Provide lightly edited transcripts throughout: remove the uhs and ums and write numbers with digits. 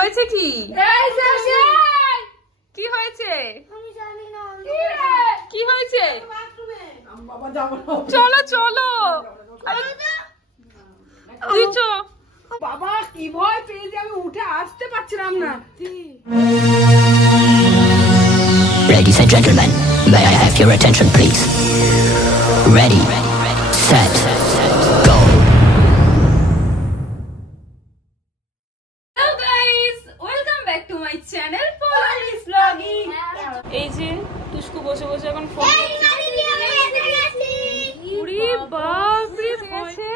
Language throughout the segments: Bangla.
হয়েছে কি? কি হয়েছে? কি হয়েছে? চলো চলো বাবা কি ভয় পেয়েছি আমি, উঠে আসতে পারছিলাম না। Ladies and gentlemen, may I have your attention please? Ready, set, go. Hello guys, welcome back to my channel Polari's Vlogging. এই যে টুস্কু বসে বসে এখন ফোন উড়ি বাপ রে হয়েছে।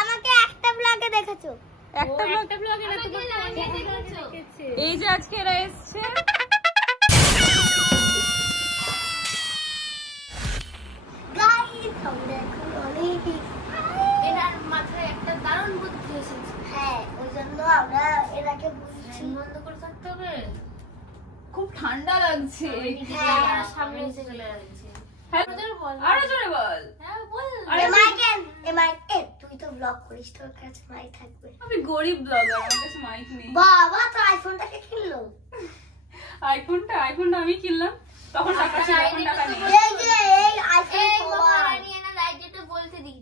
আমাকে একটা ব্লগে দেখেছো? একটা ব্লগে না, তোমার ফোনে দেখেছো? এই যে আজকে এরা এসেছে। গাইস তোমরা এখন অনেক এনার মাথায় একটা দারুণ বুদ্ধি এসেছে। হ্যাঁ, ওই জন্য আমরা এটাকে বুঝছি বন্ধ করে থাকতে হবে। খুব ঠান্ডা লাগছে। হ্যাঁ, সামনে এসে চলে যাচ্ছে। আরো জোরে বল। হ্যাঁ বল। তুই তো ব্লগ করিস, তোর কাছে মাইক থাকবে। আমি গরিব ব্লগার, আমার কাছে মাইক নেই। বাবা তো আইফোনটাকে কিনলো। আইফোনটা আমি কিনলাম, তখন টাকা ছিল, এখন টাকা নেই। এই যে এই আইফোন মহারানী এনা আইডিয়াটা বলতে দিই।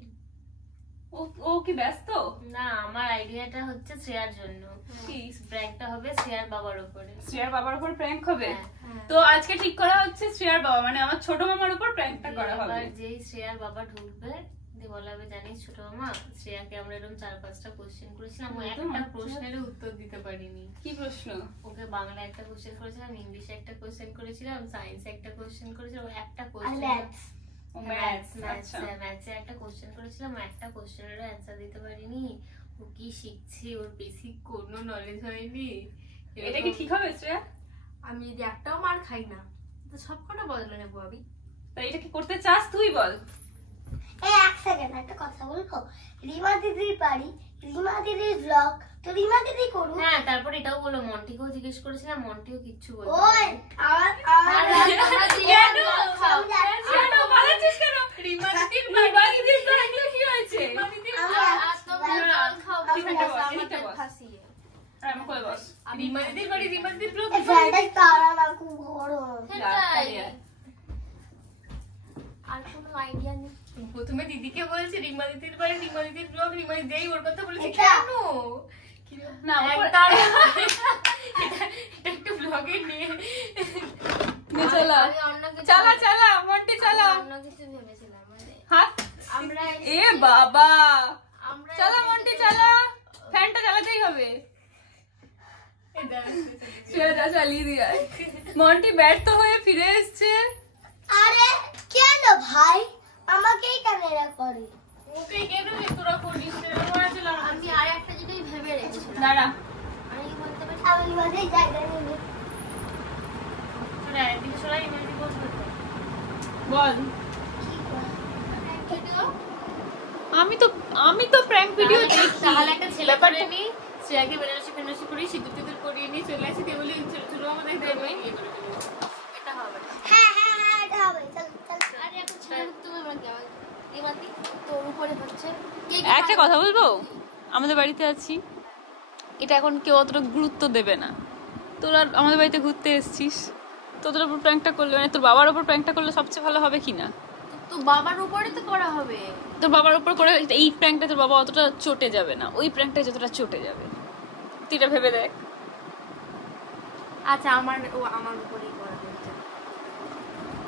ও কি ব্যস্ত? না, আমার আইডিয়াটা হচ্ছে শ্রেয়ার জন্য। কি প্র্যাঙ্কটা হবে শ্রেয়ার বাবার উপরে। শ্রেয়ার বাবার উপর প্র্যাঙ্ক হবে? তো আজকে ঠিক করা হচ্ছে শ্রেয়ার বাবা মানে আমার ছোট মামার উপর প্র্যাঙ্কটা করা হবে। এবার যেই শ্রেয়ার বাবা ঢুকবে দিয়ে বলা হবে, জানিস ছোট মামা, শ্রেয়াকে আমরা এরকম 4-5টা কোশ্চেন করেছিলাম, ও একটা প্রশ্নের উত্তর দিতে পারিনি। কি প্রশ্ন? ওকে বাংলা একটা কোশ্চেন করেছিলাম, ইংলিশে একটা কোশ্চেন করেছিলাম, সায়েন্সে একটা কোশ্চেন করেছিলাম, ও একটা কোশ্চেন ম্যাথসে একটা কোশ্চেন করেছিলাম, একটা কোশ্চেনেরও অ্যান্সার দিতে পারিনি। ও কি শিখছে, ওর বেসিক কোনো নলেজ হয়নি। এটা কি ঠিক হবে শ্রেয়া? আমি যদি একটাও মার খাই না তো সবকটা বদলে নেবো আমি। তাই এটা কি করতে চাস তুই বল। এই এক সেকেন্ড একটা কথা বলবো। রিমা দিদির বাড়ি, রিমা দিদির ব্লগ, তো রিমা দিদি করুন। হ্যাঁ, তারপর এটাও বলো, মন্টিকেও জিজ্ঞেস করেছিলাম, মন্টিও কিচ্ছু বলল। ওই আমার কেন বলছিস কেন? রিমা দিদির প্র্যাঙ্কটা কি হয়েছে? আমি কই বস? রিমা দিদির বাড়ি, রিমা দিদির ব্লগ। ফ্যানটা কারা না খুব বড়। আর কোনো আইডিয়া নেই। প্রথমে দিদিকে বলছে রিমা দিদির বাড়ি, রিমা দিদির ব্লগ, রিমা দিদি ওর কথা বলেছে কেন? না এটা একটু ব্লগে নিয়ে চলা চালা চালা মন্টি চালা। অন্য কিছু ভেবেছিলাম মানে হাত আমরা এ বাবা, চালা মন্টি চালা, ফ্যানটা চালাতেই হবে। শ্রেয়া চালিয়ে দিয়া। মন্টি ব্যর্থ হয়ে ফিরে এসছে। আরে কেন ভাই আমাকেই কেন এরা করে? ওকে কেন তোরা করিস? আমি আর একটা জিনিস ভেবে রেখেছিলাম। দাঁড়া, আমি কি বলতে পারি? আমি মাঝে জায়গা নেই। তোরা এদিকে সরাই, রিমা দিদি বলতে বল। কি ভিডিও? আমি তো প্র্যাঙ্ক ভিডিও দেখি। তাহলে একটা ছেলে করে নি, শ্রেয়াকে বেনারসি করি, সিঁদুর টিঁদুর করিয়ে নিয়ে চলে আসি, দিয়ে বলি ছোট আমাদের দেবে, ইয়ে করে দেবে। এটা হবে। হ্যাঁ এটা হবে। চল। আরে এখন ছেলে তুমি আমরা কি হবে? রিমাতি তোর উপরে হচ্ছে। একটা কথা বলবো, আমাদের বাড়িতে আছি, এটা এখন কেউ অতটা গুরুত্ব দেবে না। তোরা আমাদের বাড়িতে ঘুরতে এসেছিস, তোদের উপর প্র্যাঙ্কটা করলে মানে তোর বাবার উপর প্র্যাঙ্কটা করলে সবচেয়ে ভালো হবে কি না? তো বাবার উপরে তো করা হবে। তোর বাবার উপর করে এই প্র্যাঙ্কটা তোর বাবা অতটা চটে যাবে না, ওই প্র্যাঙ্কটা যতটা চটে যাবে। তুই এটা ভেবে দেখ। আচ্ছা আমার উপরেই করা হচ্ছে,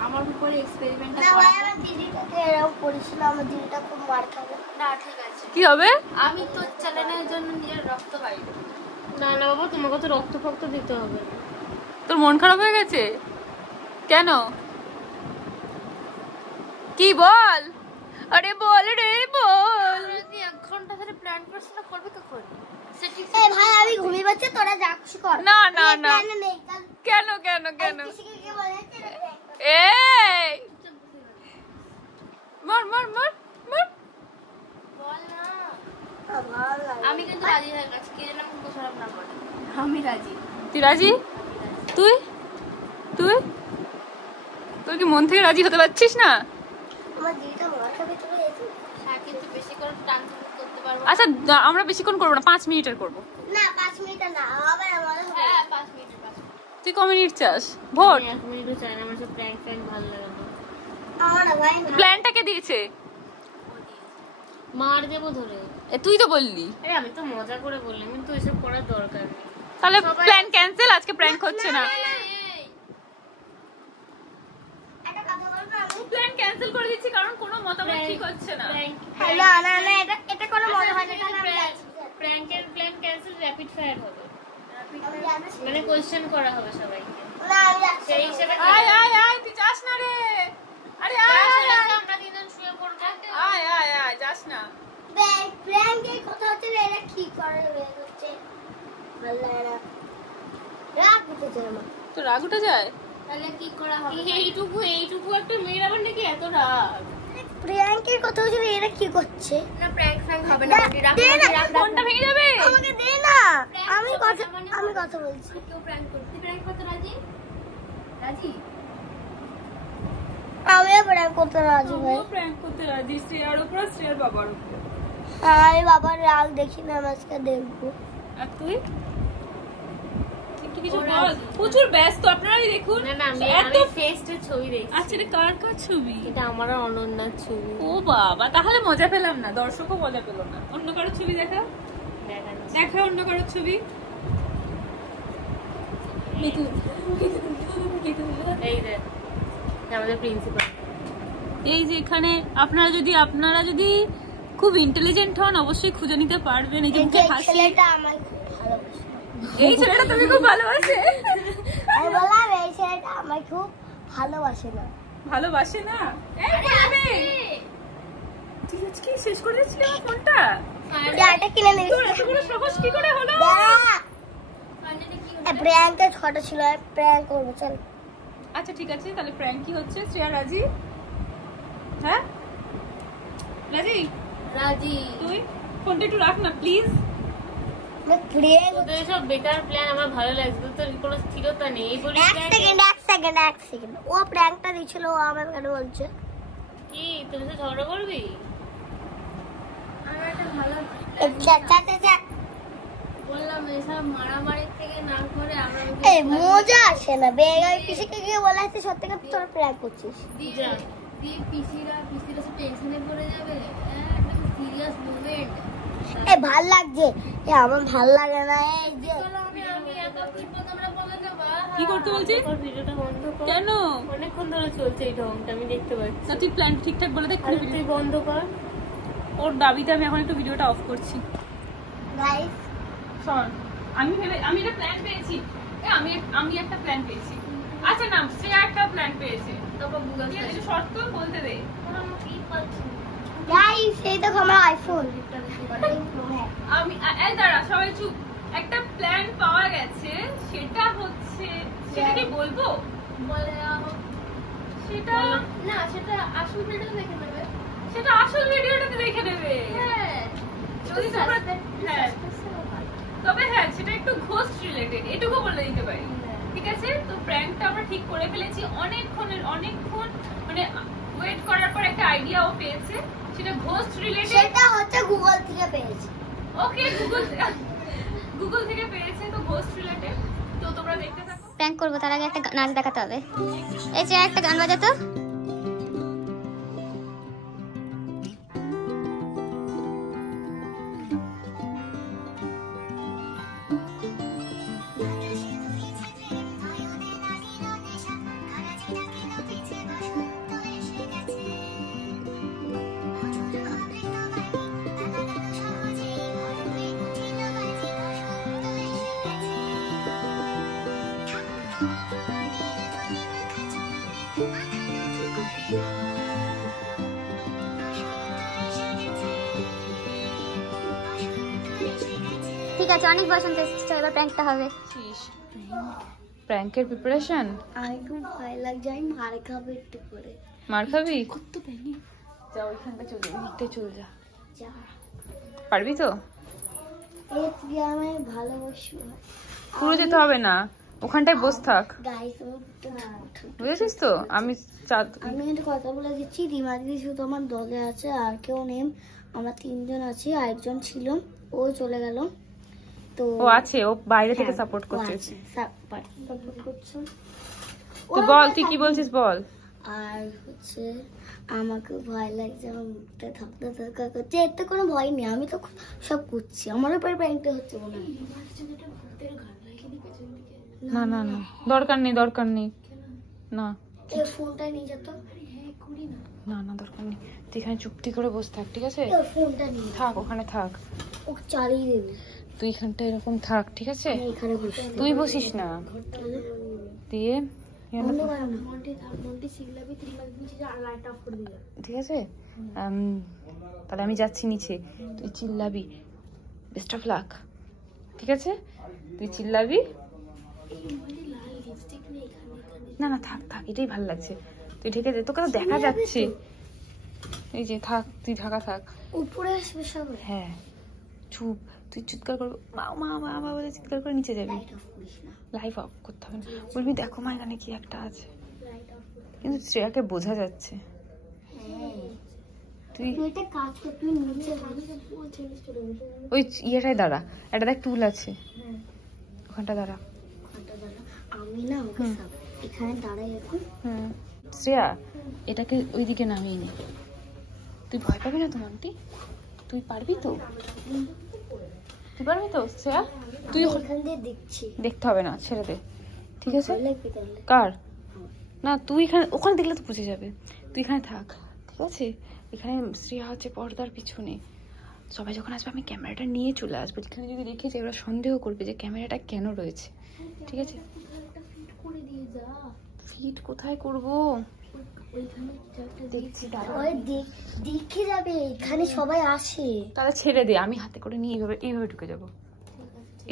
আমার উপরে এক্সপেরিমেন্টটা না করা। ভাই আমার দিদিটাকে এরকম করেছিল, আমার দিদিটা খুব মার খাবে। না ঠিক আছে, কি হবে? আমি তোর চ্যানেলের জন্য নিজের রক্ত পাইব। না বাবা, তোমাকে তো রক্ত ফক্ত দিতে হবে। তোর মন খারাপ হয়ে গেছে কেন? কি বল? আরে বল রে বল। যদি 1 ঘন্টা ধরে প্ল্যান করছ না, করবে তো করবে। এই ভাই আমি ঘুমিয়ে যাচ্ছি, তোরা যা খুশি কর। না নেই কেন কিসিকে বলেছে এই মার বল না। আমি কিন্তু রাজি হয়ে গেছি, কে যেন মুখ খারাপ না করে। আমি রাজি। তুই রাজি? তুই কি মন থেকে রাজি হতে পারছিস না? আমার দিদিটা মার খাবে, তুমি এসো। হ্যাঁ, কিন্তু বেশি করে টান করতে পারবো আচ্ছা আমরা বেশিক্ষণ করবো না, 5 মিনিটের করবো। না 5 মিনিট না হবে না মনে হবে। হ্যাঁ 5 মিনিট তুই ক মিনিট চাস? ভোট 1 মিনিটও চাই না, আমার সব প্র্যাঙ্ক ফ্যাঙ্ক ভালো লাগে না। আমার না ভাই না। প্ল্যানটাকে দিয়েছে, মার দেবো ধরে। তুই তো বললি। আরে আমি তো মজা করে বললাম, কিন্তু এসব করার দরকার নেই। তাহলে প্ল্যান ক্যান্সেল, আজকে প্র্যাঙ্ক হচ্ছে না। একটা কথা বলবো আমি? প্ল্যান ক্যান্সেল করে দিচ্ছি কারণ কোনো মতামত ঠিক হচ্ছে না। হ্যাঁ, না না না এটা কোনো মনে হয় না, কারণ আমি যাচ্ছি। প্র্যাঙ্কের প্ল্যান ক্যান্সেল, র্যাপিড ফায়ার হবে, আমি যাচ্ছি। মানে কোয়েশ্চেন করা হবে সবাইকে। না আমি যাচ্ছি। সেই হিসেবে আয় আয় আয়, তুই যাস না রে। আরে আয় আয় আয় আমরা তিনজন শুয়ে পড়বো। আয় আয় আয়, যাস না। প্র্যাঙ্কের কথা হচ্ছে যে এরা কি করে বের হচ্ছে ভালো লাগে না, রাগ উঠেছে আমার। তো রাগ উঠে যায়। তাহলে কি করা হবে? এইটুকু একটা মেয়ের আবার নাকি এত রাগ? প্র্যাঙ্কের কথা হচ্ছে যে এরা কি করছে? না প্র্যাঙ্ক ফ্যাঙ্ক হবে দে না, ফোনটা ভেঙে যাবে। আমাকে দে না, আমি কথা বলছি। কেউ প্র্যাঙ্ক করতে, প্র্যাঙ্ক করতে রাজি? রাজি? আমিও প্র্যাঙ্ক করতে রাজি ভাই। প্র্যাঙ্ক করতে রাজি, শ্রেয়ার উপর, শ্রেয়ার বাবার উপর। আমি বাবার রাগ দেখি না, আমি আজকে দেখবো। আর তুই একটু কিছু বল। প্রচুর ব্যস্ত, আপনারাই দেখুন। না না আমি এত ফেস্টের ছবি দেখছি। আচ্ছা এটা কার কার ছবি? এটা আমার আর অনন্যার ছবি। ও বাবা, তাহলে মজা পেলাম না, দর্শকও মজা পেল না। অন্য কারো ছবি দেখা, দেখাচ্ছি। দেখা অন্য কারো ছবি। এই দেখ, আমাদের প্রিন্সিপাল। এই যে এখানে আপনারা যদি খুব ইন্টেলিজেন্ট হন অবশ্যই খুঁজে নিতে পারবেন। এই যে মুখে হাসি, ছেলেটা আমায় খুব ভালোবাসে। এই ছেলেটা তুমি খুব ভালোবাসে। আমি বললাম এই ছেলেটা আমায় খুব ভালোবাসে না। ভালোবাসে না? এই বলবে। তুই আজকে শেষ করে দিয়েছিলি আমার ফোনটা? এটা কিনে নিবি? তোর এত বড় সাহস কি করে হলো? প্র্যাঙ্কে ছোট ছিল, প্র্যাঙ্ক করবো চল। আচ্ছা ঠিক আছে, তাহলে প্র্যাঙ্ক কি হচ্ছে? শ্রেয়া রাজি? হ্যাঁ রাজি? রাজি। তুই ফোনটা একটু রাখ না প্লিজ। প্র্যাঙ্ক তোদের এসব বেকার প্ল্যান আমার ভালো লাগছে, তোর কোনো স্থিরতা নেই। এই বলি এক সেকেন্ড ও প্র্যাঙ্কটা দিছিল, ও আমার কেন বলছে? কি তোর সাথে ঝগড়া করবি? বললাম এসব মারামারির থেকে না করে আমরা এই মজা আসে না। বেগাই পিসিকে গিয়ে বলা হচ্ছে সত্যি করে তোরা প্র্যাঙ্ক করছিস। যা। পিসিরা সব টেনশনে পড়ে যাবে। একটা সিরিয়াস মুভমেন্ট। এই ভাল লাগছে, আমার ভাল লাগে না। এই যে আমি একা ফিরবো, তোমরা বলে দেবা। কি করতে বলছিস? তোর ভিডিওটা বন্ধ কর। কেন? অনেকক্ষণ ধরে চলছে এই ঢংটা, আমি দেখতে পাচ্ছি। না তুই প্ল্যান ঠিকঠাক বলে দেখ। আরে তুই বন্ধ কর। ওর দাবিতে আমি এখন একটু ভিডিওটা অফ করছি। গাইস শোন, আমি একটা প্ল্যান পেয়েছি। আমি একটা প্ল্যান পেয়েছি। আচ্ছা না, শ্রেয়া একটা প্ল্যান পেয়েছে। তারপর গুগল ঠিক আছে, শর্ত বলতে দে। গাইস এই দেখো আমার আইফোন। এই দাঁড়া, সবাই চুপ। একটা প্ল্যান পাওয়া গেছে, সেটা হচ্ছে, সেটা কি বলবো? বলে সেটা না, সেটা আসল ভিডিও দেখে নেবে। সেটা আসল ভিডিওটাতে দেখে নেবে। হ্যাঁ, যদি তোমরা হ্যাঁ, তবে হ্যাঁ সেটা একটু ঘোস্ট রিলেটেড, এটুকু বলে দিতে পারি। ঠিক আছে, তো প্র্যাঙ্কটা আমরা ঠিক করে ফেলেছি। অনেকক্ষণ মানে ওয়েট করার পর একটা আইডিয়াও পেয়েছে, সেটা ঘোস্ট রিলেটেড। সেটা হচ্ছে গুগল থেকে পেয়েছি। ওকে, গুগল থেকে পেয়েছে, তো ঘোস্ট রিলেটেড। তো তোমরা দেখতে থাকো। প্র্যাঙ্ক করবো তার আগে একটা নাচ দেখাতে হবে। এই যে একটা গান বাজাতো। ঠিক আছে, অনেক বসন্ত এসেছে, এবার প্র্যাঙ্কটা হবে। প্র্যাঙ্কের প্রিপারেশন? আমি খুব ভয় লাগছে, আমি মার খাবো একটু করে। মার খাবি? যা ওইখানটা চলে যা। যা পারবি তো? এই তুই আমায় ভালোবাসি। পুরো যেতে হবে না, ওখানটায় বস থাক। গাইস বুঝেছিস তো? আমি আমি একটা কথা বলে দিচ্ছি, রিমা দিদি শুধু আমার দলে আছে, আর কেউ নেই। আমরা 3 জন আছি, আরেকজন ছিল, ও চলে গেল। তো ও আছে, ও বাইরে থেকে সাপোর্ট করছে। সাপোর্ট করছে। তুই বল, তুই কি বলছিস বল। আর হচ্ছে আমাকে ভয় লাগছে, আমার মুখটা ধক্কা ধক্কা করছে। এর তো কোনো ভয় নেই, আমি তো সব করছি, আমার উপরে প্র্যাঙ্কটা হচ্ছে মনে হয়। না না না, দরকার নেই, দরকার নেই, না এই ফোনটা নিয়ে যেত। না না, দরকার নেই। তুই এখানে চুপটি করে বসে থাক, ঠিক আছে? এই ফোনটা নিয়ে থাক, ওখানে থাক। ও চালিয়ে দেবে। তুই এখানটা এরকম থাক, ঠিক আছে? আমি এখানে বসে তুই বসিস না, দিয়ে ঠিক আছে? তাহলে আমি যাচ্ছি নিচে, তুই চিল্লাবি বেস্ট অফ লাক, ঠিক আছে? তুই চিল্লাবি। না না, থাক থাক, এটাই ভালো লাগছে। তুই ঢেকে দে, তোকে তো দেখা যাচ্ছে। এই যে থাক, তুই ঢাকা থাক। উপরে আসবে সবাই। হ্যাঁ, চুপ, তুই চিৎকার করবি মা মা মা মা বলে চিৎকার করে নিচে যাবি। লাইট অফ করতে হবে না, বলবি দেখো মা এখানে কি একটা আছে, কিন্তু শ্রেয়াকে বোঝা যাচ্ছে। তুই একটা কাজ কর, তুই নিচে ওই ইয়েটাই দাঁড়া, একটা দেখ টুল আছে ওখানটা দাঁড়া। আমি না ওকে এখানে দাঁড়াই এখন। শ্রেয়া, এটাকে ওইদিকে নামিয়ে নে। তুই ভয় পাবি না তো মান্টি? তুই পারবি তো? তুই পারবি তো শ্রেয়া? তুই এখান দিয়ে দেখছি। দেখতে হবে না, ছেড়ে দে, ঠিক আছে? ভয় লাগবে তাহলে? কার? না, তুই এখানে, ওখানে দেখলে তো বুঝে যাবে। তুই এখানে থাক, ঠিক আছে? এখানে শ্রেয়া হচ্ছে পর্দার পিছনে। সবাই যখন আসবে আমি ক্যামেরাটা নিয়ে চলে আসবো। এখানে যদি দেখে যে ওরা সন্দেহ করবে যে ক্যামেরাটা কেন রয়েছে, ঠিক আছে? ফিট কোথায় করবো? দেখছি, দেখে যাবে, এখানে সবাই আসে। তাহলে ছেড়ে দে, আমি হাতে করে নিয়ে এইভাবে এইভাবে ঢুকে যাবো।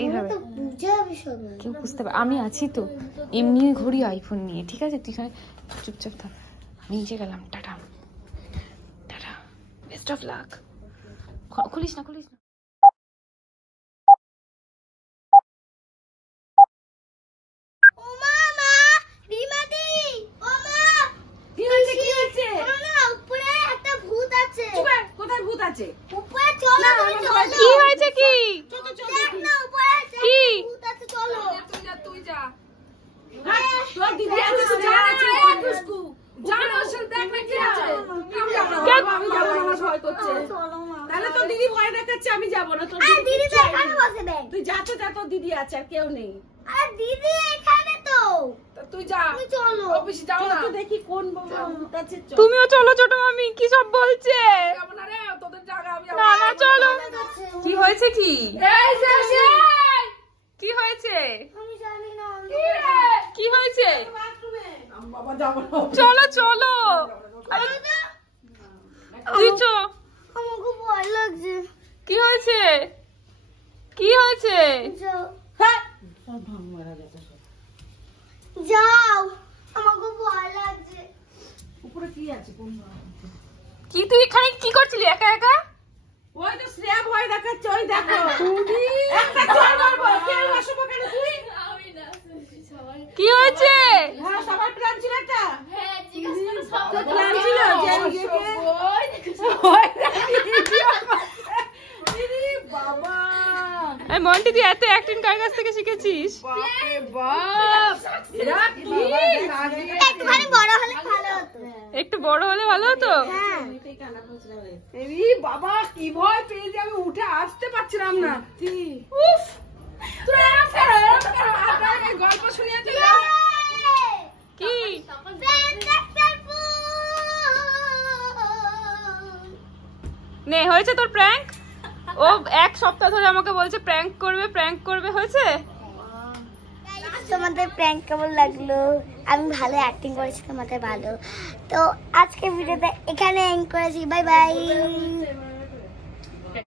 এইভাবে বুঝে যাবে সবাই। কেউ বুঝতে পারে, আমি আছি তো, এমনি ঘড়ি আইফোন নিয়ে, ঠিক আছে? তুই এখানে চুপচাপ থাক, আমি নিচে গেলাম। Tata tata, best of luck. খুলিস না, খুলিস না। কোথায় ভূত আছে? কি হয়েছে? কি কি? তুই যা, তোর দিদি আছে, যা আছে টুসকু, যা আসল দেখ না কি আছে। আমি যাবো না, আমি যাবো না, আমার ভয় করছে। তাহলে তোর দিদি ভয় দেখাচ্ছে, আমি যাবো না। তোর দিদি এখানে বসবে, তুই যা তো, যা, তোর দিদি আছে, আর কেউ নেই। আর দিদি এখানে তো, তুই যা, চলো অফিসে যাও না। দেখি কোন ভূত আছে। তুমিও চলো ছোট মামি, কি সব বলছে? যাবো না রে, তোদের জায়গা আমি না না, চলো। কি হয়েছে? কি এই শেষে কি হয়েছে? আমি জানি না। কি হয়েছে? বাবা যাবো না। চলো চলো, তুই চ। আমাকে ভয় লাগছে। কি হয়েছে? কি হয়েছে? যাও, যাও, আমাকে ভয় লাগছে। উপরে কি আছে? কোন কি তুই এখানে কি করছিলি একা একা? ওই তো শ্রেয়া ভয় দেখাচ্ছে, ওই দেখো। একটা জোর মারবো, কেউ আসবো কেন তুই? কি হয়েছে? হ্যাঁ, সবার প্ল্যান ছিল একটা। হ্যাঁ, জিজ্ঞাসা করো সব। তোর প্ল্যান ছিল যে গিয়ে বাবা। এই মন্টি, তুই এত অ্যাক্টিং কার কাছ থেকে শিখেছিস? বাপরে বাপ, এরা কি একটুখানি বড় হলে ভালো হতো। একটু বড় হলে ভালো হতো। এই বাবা, কি ভয় পেয়েছি আমি, উঠে আসতে পারছিলাম না। উফ, তুই এরকম কেন, এরকম কেন? আপনার গল্প শুনিয়েছে কি? নে, হয়েছে তোর প্র্যাঙ্ক? ও 1 সপ্তাহ ধরে আমাকে বলছে প্র্যাঙ্ক করবে, প্র্যাঙ্ক করবে। হয়েছে? তোমাদের প্র্যাঙ্ক কেমন লাগলো? আমি ভালো অ্যাক্টিং করেছি, তোমাদের ভালো। তো আজকে ভিডিওটা এখানে এন্ড করেছি। Bye bye.